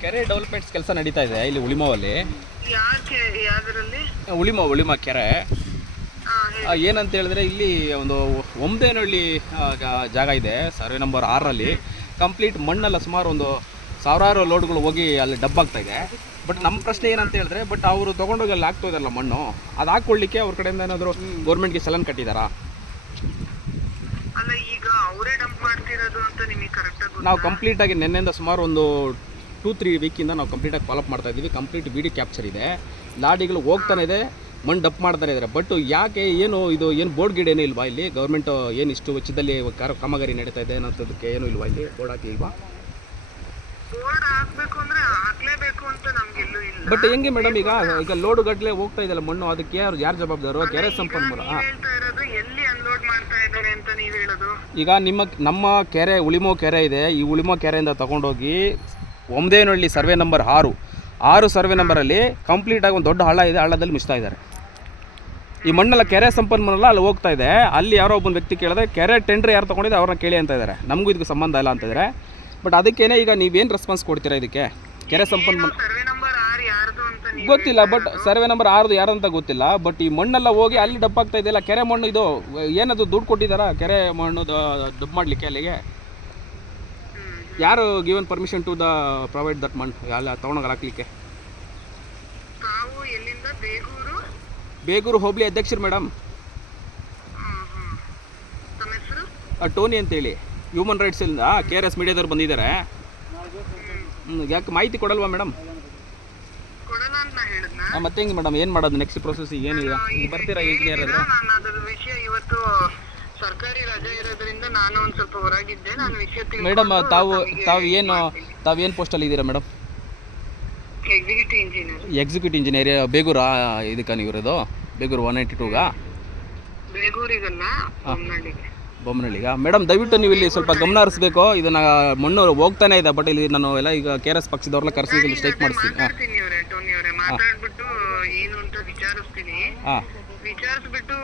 ಕೆರೆ ಡೆವಲಪ್ಮೆಂಟ್ಸ್ ಕೆಲಸ ನಡೀತಾ ಇದೆ ಇಲ್ಲಿ ಉಳಿಮಾವಲ್ಲಿ. ಯಾಕೆ ಯಾವ್ದ್ರಲ್ಲಿ? ಉಳಿಮ ಉಳಿಮ ಕೆರೆ. ಆ, ಏನಂತ ಹೇಳಿದ್ರೆ ಇಲ್ಲಿ ಒಂದು ಒಮ್ದೇನಹಳ್ಳಿ ಆ, ಗ- ಜಾಗ ಇದೆ ಸರ್ವೆ ನಂಬರ್ ಆರಲ್ಲಿ ಕಂಪ್ಲೀಟ್ ಮಣ್ಣೆಲ್ಲ ಸುಮಾರು ಒಂದು ಸಾವಿರಾರು ಲೋಡ್ಗಳು ಹೋಗಿ ಅಲ್ಲಿ ಡಬ್ಬಾಗ್ತಾ ಆಗ್ತಾ ಇದೆ. ಬಟ್ ನಮ್ಮ ಪ್ರಶ್ನೆ ಏನಂತ ಹೇಳಿದ್ರೆ ಬಟ್ ಅವರು ತೊಗೊಂಡೋಗಿ ಅಲ್ಲಿ ಆಗ್ತಾ ಮಣ್ಣು ಅದು ಹಾಕೊಳ್ಳಿಕ್ಕೆ ಅವ್ರ ಕಡೆಯಿಂದ ಏನಾದರೂ ಗೌರ್ಮೆಂಟ್ಗೆ ಚಲನ್ ಕಟ್ಟಿದಾರಾ? ಅಲ್ಲ ಈಗ ಅವರೇ ಡಂಪ್ ಮಾಡ್ತಿರೋದು ಅಂತ ನಿಮಗೆ ಕರೆಕ್ಟ್ ಆಗಿ ನಾವು ಕಂಪ್ಲೀಟಾಗಿ ನಿನ್ನೆಯಿಂದ ಸುಮಾರು ಒಂದು ಟೂ ತ್ರೀ ವೀಕಿಂದ ನಾವು ಕಂಪ್ಲೀಟಾಗಿ ಫಾಲೋಅಪ್ ಮಾಡ್ತಾ ಇದ್ದೀವಿ. ಕಂಪ್ಲೀಟ್ ವಿಡಿಯೋ ಕ್ಯಾಪ್ಚರ್ ಇದೆ. ಲಾಡಿಗಳು ಹೋಗ್ತಾನೆ ಇದೆ ಮಣ್ಣು ಡಪ್ ಮಾಡ್ತಾನೆ ಇದ್ದಾರೆ ಬಟ್ ಯಾಕೆ ಏನು ಇದು ಏನು ಬೋರ್ಡ್ ಗಿಡ ಏನೂ ಇಲ್ವಾ ಇಲ್ಲಿ? ಗೌರ್ಮೆಂಟ್ ಏನು ಇಷ್ಟು ವೆಚ್ಚದಲ್ಲಿ ಕಾರ ಕಾಮಗಾರಿ ನಡೀತಾ ಇದೆ ಅನ್ನೋದಕ್ಕೆ ಏನೂ ಇಲ್ವಾ ಇಲ್ಲಿ? ಬೋರ್ಡ್ ಹಾಕಿ ಇಲ್ವಾ? ಬಟ್ ಹೆಂಗೆ ಮೇಡಮ್ ಈಗ? ಈಗ ಲೋಡ್ ಗಟ್ಟಲೆ ಹೋಗ್ತಾ ಇದೆಯಲ್ಲ ಮಣ್ಣು ಅದಕ್ಕೆ ಯಾರು ಯಾರು ಜವಾಬ್ದಾರು? ಕೆರೆ ಸಂಪನ್ಮೂಲ. ಈಗ ನಿಮ್ಮ ನಮ್ಮ ಕೆರೆ ಉಳಿಮೋ ಕೆರೆ ಇದೆ. ಈ ಉಳಿಮೋ ಕೆರೆಯಿಂದ ತಗೊಂಡೋಗಿ ಒಮ್ದೇನಹಳ್ಳಿ ಸರ್ವೆ ನಂಬರ್ ಆರು. ಆರು ಸರ್ವೆ ನಂಬರಲ್ಲಿ ಕಂಪ್ಲೀಟಾಗಿ ಒಂದು ದೊಡ್ಡ ಹಳ್ಳ ಇದೆ ಹಳ್ಳದಲ್ಲಿ ಮುಚ್ತಾ ಇದ್ದಾರೆ. ಈ ಮಣ್ಣೆಲ್ಲ ಕೆರೆ ಸಂಪನ್ಮೂಲ ಅಲ್ಲಿ ಹೋಗ್ತಾ ಇದೆ. ಅಲ್ಲಿ ಯಾರೋ ಒಬ್ಬನ ವ್ಯಕ್ತಿ ಕೇಳಿದ್ರೆ ಕೆರೆ ಟೆಂಡರ್ ಯಾರು ತೊಗೊಂಡಿದ್ದೆ ಅವ್ರನ್ನ ಕೇಳಿ ಅಂತ ಇದ್ದಾರೆ. ನಮಗೂ ಇದಕ್ಕೆ ಸಂಬಂಧ ಇಲ್ಲ ಅಂತ ಇದ್ದಾರೆ. ಬಟ್ ಅದಕ್ಕೇನೆ ಈಗ ನೀವೇನು ರೆಸ್ಪಾನ್ಸ್ ಕೊಡ್ತೀರಾ ಇದಕ್ಕೆ? ಕೆರೆ ಸಂಪನ್ಮೂಲ ಗೊತ್ತಿಲ್ಲ ಬಟ್ ಸರ್ವೆ ನಂಬರ್ ಆರ್ದು ಅಂತ ಗೊತ್ತಿಲ್ಲ. ಬಟ್ ಈ ಮಣ್ಣೆಲ್ಲ ಹೋಗಿ ಅಲ್ಲಿ ಡಬ್ಬಾಗ್ತಾ ಇದೆಯಲ್ಲ ಕೆರೆ ಮಣ್ಣು ಇದು ಏನದು ದುಡ್ಡು ಕೊಟ್ಟಿದ್ದಾರಾ? ಕೆರೆ ಮಣ್ಣು ಡಬ್ ಮಾಡಲಿಕ್ಕೆ ಅಲ್ಲಿಗೆ. ಯಾರು given permission to the provide that ಮಣ್ಣು ಎಲ್ಲ ತೊಗೊಂಡೋಗಿ ಹಾಕ್ಲಿಕ್ಕೆ? ತಾವು ಎಲ್ಲಿಂದ? ಬೇಗೂರು? ಬೇಗೂರು ಹೋಬಳಿ ಅಧ್ಯಕ್ಷರು ಮೇಡಮ್ ತಮ್ಮ ಹೆಸರು? ಟೋನಿ ಅಂತೇಳಿ. ಹ್ಯೂಮನ್ ರೈಟ್ಸಿಂದ ಕೆ ಆರ್ ಎಸ್ ಮೀಡಿಯಾದವ್ರು ಬಂದಿದ್ದಾರೆ ಯಾಕೆ ಮಾಹಿತಿ ಕೊಡಲ್ವಾ ಮೇಡಮ್ ಕೊಡಲ್ಲ ಅಂತ ನಾ ಹೇಳಿದ್ನ. ಮತ್ತೆ ಹೆಂಗೆ ಮೇಡಮ್ ಏನು ಮಾಡೋದು? ನೆಕ್ಸ್ಟ್ ಪ್ರೊಸೆಸ್ ಏನಿದೆ ಬರ್ತೀರಾ ಇಂಜಿನಿಯರ್ ನಾನು ಅದ್ರ ವಿಷಯ ಇವತ್ತು ಸರ್ಕಾರಿ ರಜೆ ಇರೋದ್ರಿಂದ ನಾನು ಒಂದ್ ಸ್ವಲ್ಪ ಹೊರಗಿದ್ದೆ. ನಾನು ವಿಷಯ ಮೇಡಮ್ ತಾವು ತಾವು ಏನು ತಾವು ಏನು ಪೋಸ್ಟಲ್ಲಿ ಇದ್ದೀರಾ madam? Executive engineer executive engineer ಬೇಗೂರಾ ಇದಕ್ಕೆ ನೀವು ಇರೋದು? ಬೇಗೂರು ಒನ್ ನೈಂಟಿ ಟೂಗಾ ಬೇಗೂರಿಗಲ್ಲ ಬೊಮ್ಮನಹಳ್ಳಿಗೆ. ಬೊಮ್ಮನಹಳ್ಳಿಗ? ಮೇಡಮ್ ದಯವಿಟ್ಟು ನೀವು ಇಲ್ಲಿ ಸ್ವಲ್ಪ ಗಮನ ಹರಿಸ್ಬೇಕು. ಇದನ್ನ ಮಣ್ಣು ಹೋಗ್ತಾನೆ ಇದೆ ಬಟ್ ಇಲ್ಲಿ ನಾನು ಎಲ್ಲ ಈಗ ಕೆ ಆರ್ ಎಸ್ ಪಕ್ಷದವ್ರನ್ನ ಕರೆಸಿ ಇಲ್ಲಿ ಸ್ಟ್ರೈಕ್ ಮಾಡಿಸ್ತೀನಿ. ಹಾಂ. ಮಾತಾಡ್ತೀನಿ ಅವ್ರೆ ಟೋನಿ ಅವರೇ. ಮಾತಾಡ್ಬಿಟ್ಟು ಏನು ಅಂತ ವಿಚಾರಿಸ್ತೀನಿ. ಹಾಂ. ವಿಚಾರಿಸ್ಬಿಟ್ಟು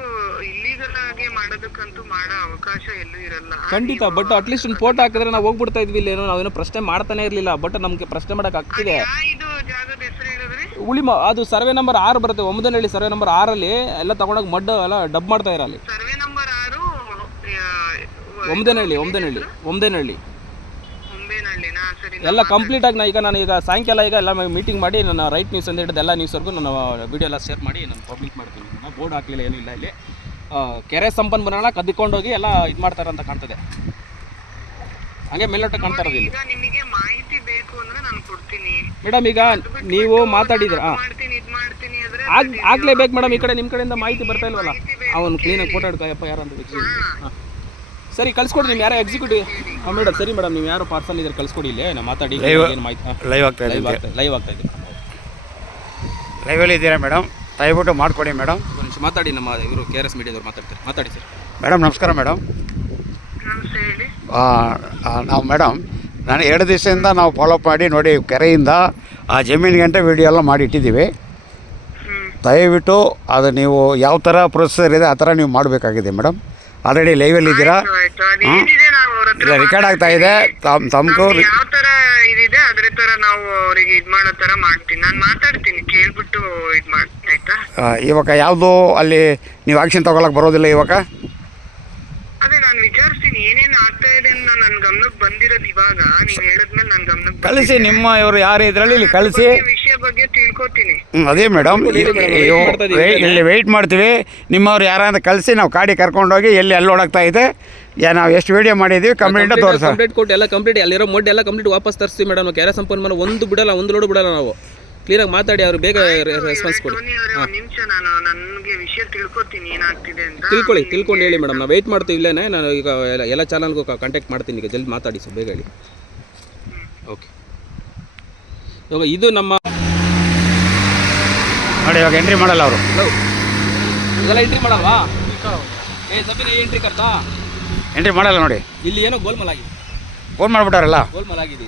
ಇಲ್ಲಿಗಲ್ ಆಗಿ ಮಾಡೋದಕ್ಕಂತೂ ಮಾಡೋ ಅವಕಾಶ ಎಲ್ಲೂ ಇರಲ್ಲ. ಖಂಡಿತ ಬಟ್ ಅಟ್ಲೀಸ್ಟ್ ಒಂದು ಫೋಟೋ ಹಾಕಿದ್ರೆ ನಾವು ಹೋಗ್ಬಿಡ್ತಾ ಇದ್ವಿ ಇಲ್ಲಿ ಏನೋ ನಾವೇನೋ ಪ್ರಶ್ನೆ ಮಾಡ್ತಾನೆ ಇರಲಿಲ್ಲ ಬಟ್ ನಮಗೆ ಪ್ರಶ್ನೆ ಮಾಡಕ್ಕೆ ಆಗ್ತಿದೆ. ಇದು ಜಾಗದ ಹೆಸರು ಹೇಳಿದ್ರಿ? ಉಳಿಮ ಅದು ಸರ್ವೆ ನಂಬರ್ ಆರು ಬರುತ್ತೆ ಒಮ್ಮದನಹಳ್ಳಿ ಸರ್ವೆ ನಂಬರ್ ಆರಲ್ಲಿ ಎಲ್ಲ ತಗೊಂಡೋಗಿ ಮಡ್ ಎಲ್ಲ ಡಬ್ ಮಾಡ್ತಾ ಇರಲಿ. ಸರ್ವೆ ನಂಬರ್ ಆರು ಒಮ್ದನಹಳ್ಳಿ ಒಮ್ದನಹಳ್ಳಿ ಒಮ್ದನಹಳ್ಳಿ ಎಲ್ಲ ಕಂಪ್ಲೀಟ್ ಆಗಿ ನಾನು ಈಗ ನಾನು ಈಗ ಸಾಯಂಕಾಲ ಈಗ ಎಲ್ಲ ಮೀಟಿಂಗ್ ಮಾಡಿ ನನ್ನ ರೈಟ್ ನ್ಯೂಸ್ ಅಂತ ಹಿಡಿದು ಎಲ್ಲ ನ್ಯೂಸ್ವರೆಗೂ ನಾನು ವಿಡಿಯೋ ಎಲ್ಲ ಶೇರ್ ಮಾಡಿ ನಾನು ಪಬ್ಲಿಕ್ ಮಾಡ್ತೀನಿ. ನಾನು ಬೋರ್ಡ್ ಹಾಕಲಿಲ್ಲ ಏನೂ ಇಲ್ಲ ಇಲ್ಲಿ. ಕೆರೆ ಸಂಪನ್ಮೂಲನ ಕದ್ದುಕೊಂಡೋಗಿ ಎಲ್ಲ ಇದು ಮಾಡ್ತಾರೆ ಅಂತ ಕಾಣ್ತದೆ. ಹಂಗೆ ಮೇಲ್ನೋಟ ಕಾಣ್ತಾ ಇರೋದು ಇಲ್ಲಿ. ಈಗ ನಿಮಗೆ ಮಾಹಿತಿ ಬೇಕು ಅಂದ್ರೆ ನಾನು ಕೊಡ್ತೀನಿ. ಮೇಡಮ್ ಈಗ ನೀವು ಮಾತಾಡಿದ್ರ ಆಗ್ಲೇಬೇಕು ಮೇಡಮ್ ಈ ಕಡೆ ನಿಮ್ಮ ಕಡೆಯಿಂದ ಮಾಹಿತಿ ಬರ್ತಾ ಇಲ್ವಲ್ಲ? ಅವನು ಕ್ಲೀನಾಗಿ ಫೋಟೋ ಹಿಡ್ಕೊ ಯಾರು ಅಂತ ಸರಿ ಕಳ್ಸ್ಕೊಡಿ ನೀವು ಯಾರೋ ಎಕ್ಸಿಕ್ಯೂಟಿವ್ ಹಾಂ ಮೇಡಮ್ ಸರಿ ಮೇಡಮ್ ನೀವು ಯಾರೋ ಪಾರ್ಸಲ್ ಇದ್ದಾರೆ ಕಳ್ಸ್ಕೊಡಿ ಇಲ್ಲೇ ನಾವು ಮಾತಾಡಿ ಏನು ಮಾಹಿತಿ? ಲೈವ್ ಆಗ್ತಾ ಇದೆ ಲೈವ್ ಆಗ್ತಾ ಲೈವ್ ಆಗ್ತಾ ಇದೆ ಲೈವಲ್ಲಿ ಇದ್ದೀರಾ ಮೇಡಮ್ ದಯವಿಟ್ಟು ಮಾಡಿಕೊಡಿ ಮೇಡಮ್ ಒಂದು ನಿಮಿಷ ಮಾತಾಡಿ ನಮ್ಮ ಇವರು ಕೆ ಆರ್ ಎಸ್ ಮೀಡಿಯಾದವ್ರು ಮಾತಾಡ್ತಾರೆ. ಮಾತಾಡಿ ಸರ್. ಮೇಡಮ್ ನಮಸ್ಕಾರ ಮೇಡಮ್ ನಮಸ್ತೆ ಹೇಳಿ. ನಾವು ಮೇಡಮ್ ನಾನು ಎರಡು ದಿವಸದಿಂದ ನಾವು ಫಾಲೋಅಪ್ ಮಾಡಿ ನೋಡಿ ಕೆರೆಯಿಂದ ಆ ಜಮೀನು ಗಂಟೆ ವಿಡಿಯೋ ಎಲ್ಲ ಮಾಡಿ ಇಟ್ಟಿದ್ದೀವಿ. ದಯವಿಟ್ಟು ಅದು ನೀವು ಯಾವ ಥರ ಪ್ರೊಸೆಸರ್ ಇದೆ ಆ ಥರ ನೀವು ಮಾಡಬೇಕಾಗಿದೆ ಮೇಡಮ್ ಆಲ್ರೆಡಿ ಲೈವಲ್ಲಿ ಇದ್ದೀರಾ? ಆಯ್ತು ಅದೇನಿದೆ ನಾವು ಅವ್ರ ಹತ್ರ ಇಲ್ಲ ರೆಕಾರ್ಡ್ ಆಗ್ತಾ ಇದೆ. ತಮ್ಮ ತಮಗೂ ನಮ್ಗೆ ಯಾವ ತರ ಇದಿದೆ ಅದ್ರ ತರ ನಾವು ಅವರಿಗೆ ಇದ್ ಮಾಡೋ ತರ ಮಾಡ್ತೀನಿ ನಾನು ಮಾತಾಡ್ತೀನಿ ಕೇಳ್ಬಿಟ್ಟು ಇದ್ ಮಾಡ್ತೀನಿ ಆಯ್ತಾ? ಇವಾಗ ಯಾವುದು ಅಲ್ಲಿ ನೀವು ಆ್ಯಕ್ಷನ್ ತೊಗೊಳಕ್ಕೆ ಬರೋದಿಲ್ಲ ಇವಾಗ? ಅದೇ ನಾನು ವಿಚಾರಿಸ್ತೀನಿ ಏನೇನ್ ಆಗ್ತಾ ಇದೆ ಅಂತ ನನ್ ಗಮನಕ್ಕೆ ಬಂದಿರೋದು ಇವಾಗ. ನೀವ್ ಹೇಳಿದ್ಮೇಲೆ ನನ್ ಗಮನಕ್ಕೆ ಕಳಿಸಿ ನಿಮ್ಮ ಇವರು ಯಾರು ಇದ್ರಲ್ಲಿ ಇಲ್ಲಿ ಕಳಿಸಿ. ಬಗ್ಗೆ ತಿಳ್ಕೊತೀನಿ. ಅದೇ ಮೇಡಮ್ ಇಲ್ಲಿ ವೆಯ್ಟ್ ಮಾಡ್ತೀವಿ. ನಿಮ್ಮವ್ರು ಯಾರಂತ ಕಲಸಿ ನಾವು ಕಾಡಿ ಕರ್ಕೊಂಡೋಗಿ ಎಲ್ಲಿ ಅಲ್ಲಿ ಒಡಗ್ತಾ ಇದೆ. ಯಾ ನಾವು ಎಷ್ಟು ವಿಡಿಯೋ ಮಾಡಿದೀವಿ ಕಂಪ್ಲೀಟ್ ತೋರಿಸ. ಕಂಪ್ಲೀಟ್ ಕೊಟ್ಟು ಎಲ್ಲ ಕಂಪ್ಲೀಟ್ ಅಲ್ಲಿರೋ ಮೊಡ್ ಎಲ್ಲ ಕಂಪ್ಲೀಟ್ ವಾಪಸ್ ತರಿಸ್ತೀವಿ ಮೇಡಮ್ ಕೆರೆ ಸಂಪನ್ಮೂಲ ಒಂದು ಬಿಡಲ್ಲ ಒಂದು ಲೋಡ್ ಬಿಡಲ್ಲ ನಾವು. ಕ್ಲೀನಾಗಿ ಮಾತಾಡಿ ಅವ್ರು ಬೇಗ ರೆಸ್ಪಾನ್ಸ್ ಕೊಡಿ. ನಿಮಿಷ ನಾನು ನನಗೆ ವಿಷಯ ತಿಳ್ಕೊತೀನಿ ಏನಾಗ್ತಿದೆ ಅಂತ. ತಿಳ್ಕೊಳ್ಳಿ ತಿಳ್ಕೊಂಡು ಹೇಳಿ ಮೇಡಮ್ ನಾವು ವೆಯ್ಟ್ ಮಾಡ್ತೀವಿ ಇಲ್ಲೇನೆ ನಾನು ಈಗ ಎಲ್ಲ ಎಲ್ಲ ಚಾನಲ್ಗೂ ಕಾಂಟ್ಯಾಕ್ಟ್ ಮಾಡ್ತೀನಿ ಈಗ ಜಲ್ದಿ ಮಾತಾಡಿ ಸರ್ ಬೇಗ ಹೇಳಿ. ಓಕೆ ಇವಾಗ ಇದು ನಮ್ಮ ನೋಡಿ ಇವಾಗ ಎಂಟ್ರಿ ಮಾಡಲ್ಲ ಅವರು. ಇದೆಲ್ಲ ಎಂಟ್ರಿ ಮಾಡಲ್ವಾ? ಏ ಎಂಟ್ರಿ ಕರ್ತಾ ಎಂಟ್ರಿ ಮಾಡಲ್ಲ ನೋಡಿ. ಇಲ್ಲಿ ಏನೋ ಗೋಲ್ಮಲ್ ಆಗಿದೆ. ಫೋನ್ ಮಾಡಿಬಿಟ್ಟಾರಲ್ಲ ಗೋಲ್ಮಲ್ ಆಗಿದೆ